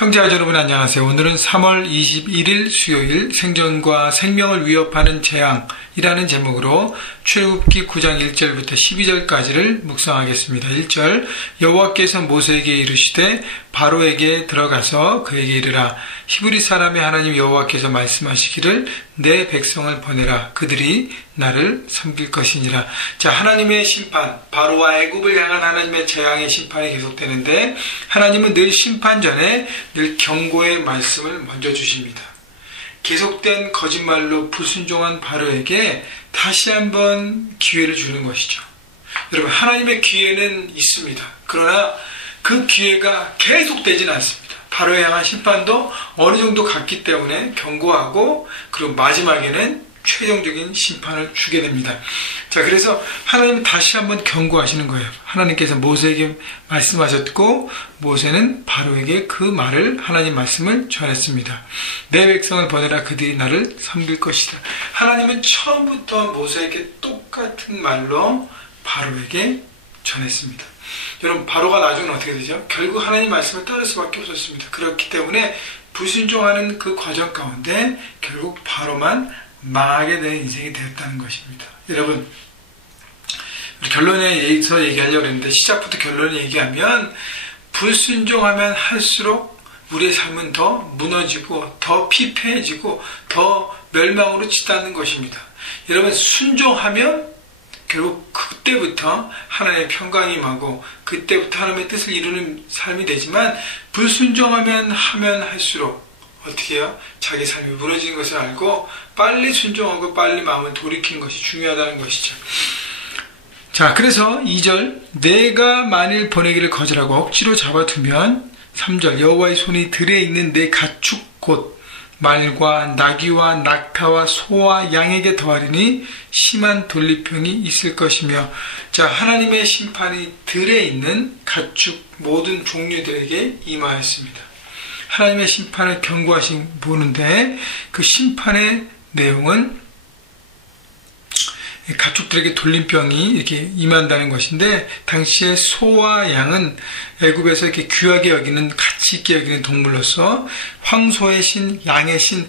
형제와 여러분 안녕하세요. 오늘은 3월 21일 수요일 생존과 생명을 위협하는 재앙이라는 제목으로 출애굽기 9장 1절부터 12절까지를 묵상하겠습니다. 1절 여호와께서 모세에게 이르시되 바로에게 들어가서 그에게 이르라 히브리 사람의 하나님 여호와께서 말씀하시기를 내 백성을 보내라 그들이 나를 섬길 것이니라. 자, 하나님의 심판, 바로와 애굽을 향한 하나님의 재앙의 심판이 계속되는데 하나님은 늘 심판 전에 늘 경고의 말씀을 먼저 주십니다. 계속된 거짓말로 불순종한 바로에게 다시 한번 기회를 주는 것이죠. 여러분, 하나님의 기회는 있습니다. 그러나 그 기회가 계속되지는 않습니다. 바로에 향한 심판도 어느 정도 갔기 때문에 경고하고 그리고 마지막에는 최종적인 심판을 주게 됩니다. 자, 그래서 하나님은 다시 한번 경고하시는 거예요. 하나님께서 모세에게 말씀하셨고 모세는 바로에게 그 말을 하나님 말씀을 전했습니다. 내 백성을 보내라 그들이 나를 섬길 것이다. 하나님은 처음부터 모세에게 똑같은 말로 바로에게 전했습니다. 여러분, 바로가 나중에 어떻게 되죠? 결국 하나님 말씀을 따를 수밖에 없었습니다. 그렇기 때문에 불순종하는 그 과정 가운데 결국 바로만 망하게 된 인생이 되었다는 것입니다. 여러분, 결론에서 얘기하려고 했는데 시작부터 결론을 얘기하면 불순종하면 할수록 우리의 삶은 더 무너지고 더 피폐해지고 더 멸망으로 치닫는 것입니다. 여러분, 순종하면 결국 그때부터 하나님의 평강이 임하고 그때부터 하나님의 뜻을 이루는 삶이 되지만 불순종하면 할수록 어떻게 해요? 자기 삶이 무너지는 것을 알고 빨리 순종하고 빨리 마음을 돌이키는 것이 중요하다는 것이죠. 자, 그래서 2절 내가 만일 보내기를 거절하고 억지로 잡아두면 3절 여호와의 손이 들에 있는 내 가축 곧 말과 나귀와 낙타와 소와 양에게 더하리니 심한 돌리병이 있을 것이며. 자, 하나님의 심판이 들에 있는 가축 모든 종류들에게 임하였습니다. 하나님의 심판을 경고하신 분인데 그 심판의 내용은 가축들에게 돌림병이 이렇게 임한다는 것인데 당시에 소와 양은 애굽에서 이렇게 귀하게 여기는 가치 있게 여기는 동물로서 황소의 신, 양의 신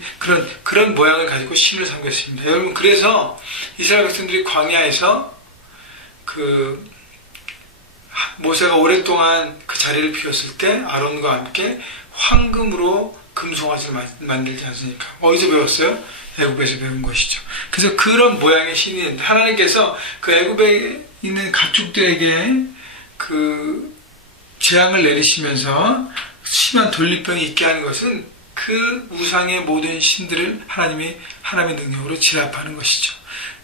그런 모양을 가지고 신을 섬겼습니다. 여러분, 그래서 이스라엘 백성들이 광야에서 모세가 오랫동안 그 자리를 비웠을 때 아론과 함께 황금으로 금송아지를 만들지 않습니까? 어디서 배웠어요? 애굽에서 배운 것이죠. 그래서 그런 모양의 신이 있는데 하나님께서 그 애굽에 있는 가축들에게 그 재앙을 내리시면서 심한 돌리병이 있게 하는 것은 그 우상의 모든 신들을 하나님의 능력으로 진압하는 것이죠.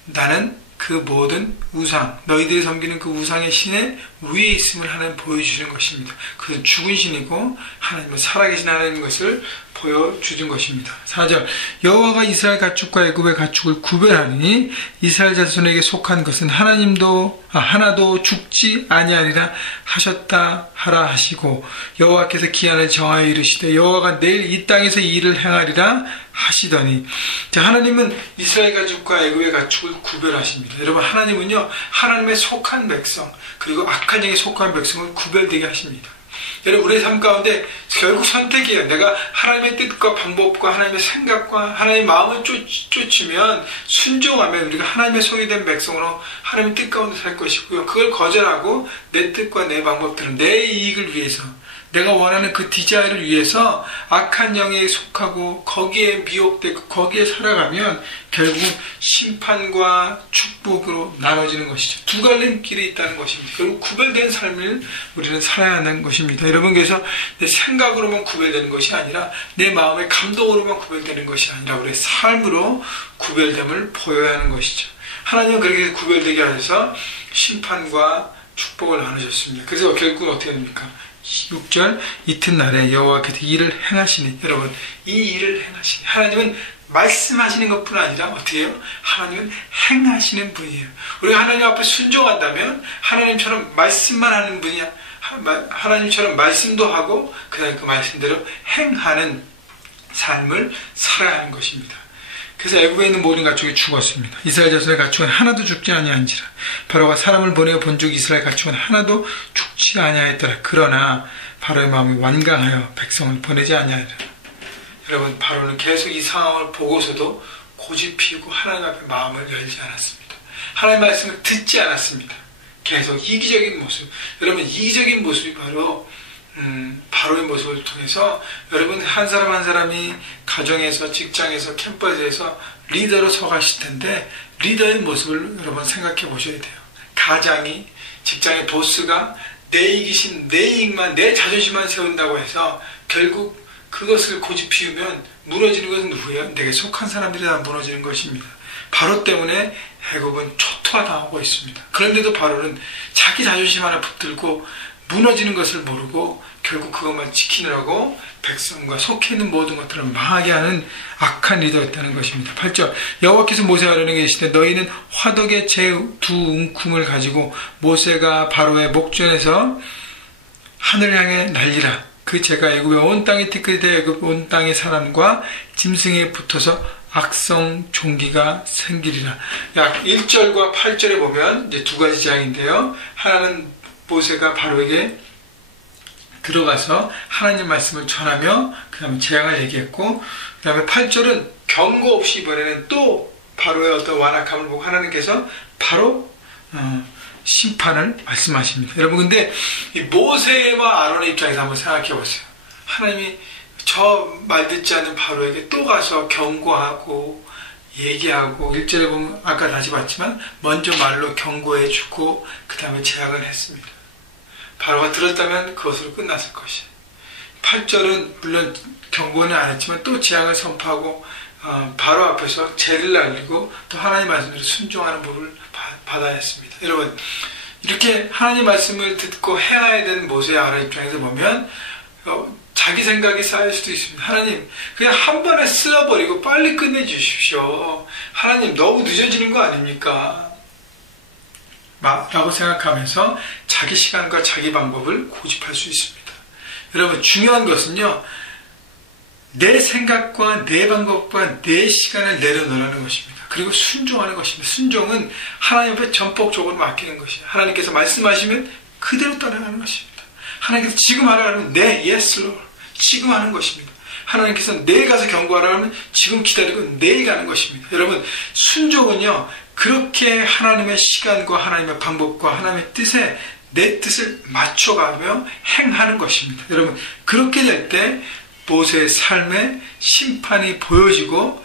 나는 그 모든 우상, 너희들이 섬기는 그 우상의 신의 위에 있음을 하나님 보여주시는 것입니다. 그것은 죽은 신이고 하나님은 살아계신 하나님인 것을 보여주는 것입니다. 4절 여호와가 이스라엘 가축과 애굽의 가축을 구별하니 이스라엘 자손에게 속한 것은 하나도 죽지 아니하리라 하셨다 하라 하시고 여호와께서 기한을 정하여 이르시되 여호와가 내일 이 땅에서 이 일을 행하리라 하시더니. 자, 하나님은 이스라엘 가축과 애굽의 가축을 구별하십니다. 여러분, 하나님은요 하나님의 속한 백성 그리고 악한 영에 속한 백성을 구별되게 하십니다. 여러분, 우리의 삶 가운데 결국 선택이에요. 내가 하나님의 뜻과 방법과 하나님의 생각과 하나님의 마음을 쫓으면 순종하면 우리가 하나님의 소유된 백성으로 하나님의 뜻 가운데 살 것이고요. 그걸 거절하고 내 뜻과 내 방법들은 내 이익을 위해서 내가 원하는 그 디자인을 위해서 악한 영에 속하고 거기에 미혹되고 거기에 살아가면 결국은 심판과 축복으로 나눠지는 것이죠. 두 갈림길이 있다는 것입니다. 결국 구별된 삶을 우리는 살아야 하는 것입니다. 여러분, 그래서 내 생각으로만 구별되는 것이 아니라 내 마음의 감동으로만 구별되는 것이 아니라 우리의 삶으로 구별됨을 보여야 하는 것이죠. 하나님은 그렇게 구별되게 하셔서 심판과 축복을 나누셨습니다. 그래서 결국은 어떻게 됩니까? 6절 이튿날에 여호와께서 일을 행하시니. 여러분, 이 일을 행하시니 하나님은 말씀하시는 것뿐 아니라 어떻게 해요? 하나님은 행하시는 분이에요. 우리가 하나님 앞에 순종한다면 하나님처럼 말씀만 하는 분이야. 하나님처럼 말씀도 하고 그다음에 그 말씀대로 행하는 삶을 살아야 하는 것입니다. 그래서 애굽에 있는 모든 가축이 죽었습니다. 이스라엘 자손의 가축은 하나도 죽지 아니한지라. 바로가 사람을 보내어 본즉 이스라엘 가축은 하나도 죽지 아니하였더라. 그러나 바로의 마음이 완강하여 백성을 보내지 아니하리라. 여러분, 바로는 계속 이 상황을 보고서도 고집 피우고 하나님 앞에 마음을 열지 않았습니다. 하나님 말씀을 듣지 않았습니다. 계속 이기적인 모습. 여러분, 이기적인 모습이 바로 바로의 모습을 통해서 여러분 한 사람 한 사람이 가정에서, 직장에서, 캠퍼스에서 리더로 서가실 텐데 리더의 모습을 여러분 생각해 보셔야 돼요. 가장이, 직장의 보스가 내 이기심, 내 이익만, 내 자존심만 세운다고 해서 결국 그것을 고집 피우면 무너지는 것은 누구예요? 내게 속한 사람들이 다 무너지는 것입니다. 바로 때문에 애굽은 초토화당하고 있습니다. 그런데도 바로는 자기 자존심 하나 붙들고 무너지는 것을 모르고 결국 그것만 지키느라고 백성과 속해 있는 모든 것들을 망하게 하는 악한 리더였다는 것입니다. 8절, 여호와께서 모세와 아론에게 이르시되 너희는 화덕의 제 두 웅큼을 가지고 모세가 바로의 목전에서 하늘을 향해 날리라. 그 재가 애굽의 온 땅에 티끌이 되어 애굽 온 땅의 사람과 짐승에 붙어서 악성 종기가 생기리라. 약 1절과 8절에 보면 이제 두 가지 재앙인데요. 하나는 모세가 바로에게 들어가서 하나님 말씀을 전하며 그 다음에 재앙을 얘기했고, 그 다음에 8절은 경고 없이 이번에는 또 바로의 어떤 완악함을 보고 하나님께서 바로 심판을 말씀하십니다. 여러분, 근데 이 모세와 아론의 입장에서 한번 생각해 보세요. 하나님이 저 말 듣지 않는 바로에게 또 가서 경고하고 얘기하고, 1절에 보면 아까 다시 봤지만 먼저 말로 경고해 주고 그 다음에 재앙을 했습니다. 바로가 들었다면 그것으로 끝났을 것이에요. 8절은 물론 경고는 안 했지만 또 재앙을 선포하고 바로 앞에서 재를 날리고 또 하나님 말씀대로 순종하는 법을 받아야 했습니다. 여러분, 이렇게 하나님 말씀을 듣고 행해야 되는 모세와 아론 입장에서 보면 자기 생각이 쌓일 수도 있습니다. 하나님, 그냥 한 번에 쓸어버리고 빨리 끝내주십시오. 하나님, 너무 늦어지는 거 아닙니까? 라고 생각하면서 자기 시간과 자기 방법을 고집할 수 있습니다. 여러분, 중요한 것은요, 내 생각과 내 방법과 내 시간을 내려놓으라는 것입니다. 그리고 순종하는 것입니다. 순종은 하나님 앞에 전폭적으로 맡기는 것이에요. 하나님께서 말씀하시면 그대로 따라가는 것입니다. 하나님께서 지금 하라 하면 네, yes Lord, 지금 하는 것입니다. 하나님께서 내일 가서 경고하라 하면 지금 기다리고 내일 가는 것입니다. 여러분, 순종은요, 그렇게 하나님의 시간과 하나님의 방법과 하나님의 뜻에 내 뜻을 맞춰가며 행하는 것입니다. 여러분, 그렇게 될 때 모세의 삶에 심판이 보여지고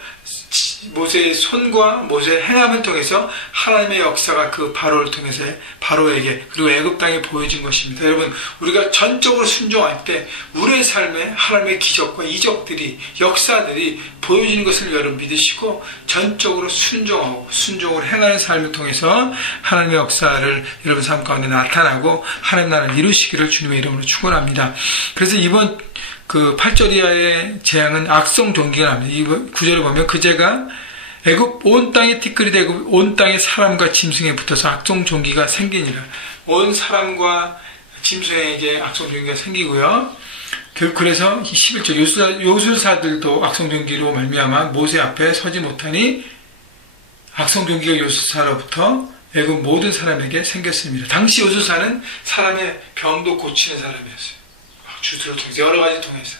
모세의 손과 모세의 행함을 통해서 하나님의 역사가 그 바로를 통해서 바로에게 그리고 애굽 땅에 보여진 것입니다. 여러분, 우리가 전적으로 순종할 때 우리의 삶에 하나님의 기적과 이적들이, 역사들이 보여지는 것을 여러분 믿으시고 전적으로 순종하고 순종을 행하는 삶을 통해서 하나님의 역사를 여러분 삶 가운데 나타나고 하나님 나라를 이루시기를 주님의 이름으로 축원합니다. 그래서 이번 그 8절 이하의 재앙은 악성 종기가 납니다. 이 9절을 보면 그 재가 애굽 온 땅에 티끌이 되고 온 땅의 사람과 짐승에 붙어서 악성 종기가 생기니라. 온 사람과 짐승에게 악성 종기가 생기고요. 그래서 11절 요술사들도 악성 종기로 말미암아 모세 앞에 서지 못하니 악성 종기가 요술사로부터 애굽 모든 사람에게 생겼습니다. 당시 요술사는 사람의 병도 고치는 사람이었어요. 주술을 통해서 여러 가지 통해서.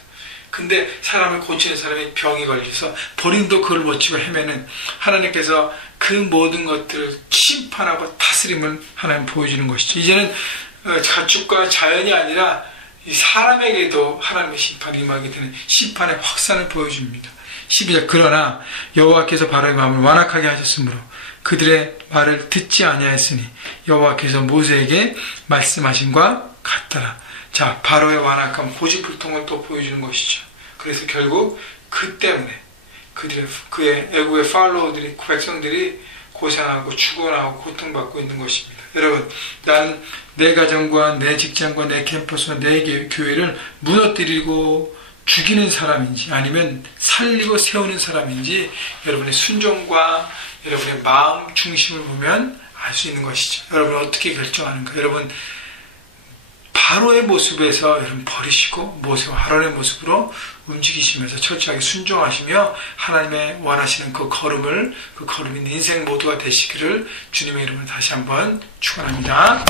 근데 사람을 고치는 사람이 병이 걸려서 본인도 그걸 못 치고 헤매는 하나님께서 그 모든 것들을 심판하고 다스림을 하나님 보여주는 것이죠. 이제는 가축과 자연이 아니라 이 사람에게도 하나님의 심판이 임하게 되는 심판의 확산을 보여줍니다. 12절, 그러나 여호와께서 바로의 마음을 완악하게 하셨으므로 그들의 말을 듣지 아니하였으니 여호와께서 모세에게 말씀하신과 같더라. 자, 바로의 완악함, 고집불통을 또 보여주는 것이죠. 그래서 결국 그 때문에 그의 애국의 팔로우들이, 백성들이 고생하고 죽어나고 고통받고 있는 것입니다. 여러분, 나는 내 가정과 내 직장과 내 캠퍼스와 내 교회를 무너뜨리고 죽이는 사람인지 아니면 살리고 세우는 사람인지 여러분의 순종과 여러분의 마음 중심을 보면 알 수 있는 것이죠. 여러분, 어떻게 결정하는가? 여러분, 바로의 모습에서 여러분 버리시고 모세와 아론의 모습으로 움직이시면서 철저하게 순종하시며 하나님의 원하시는 그 걸음이 인생 모두가 되시기를 주님의 이름으로 다시 한번 축원합니다.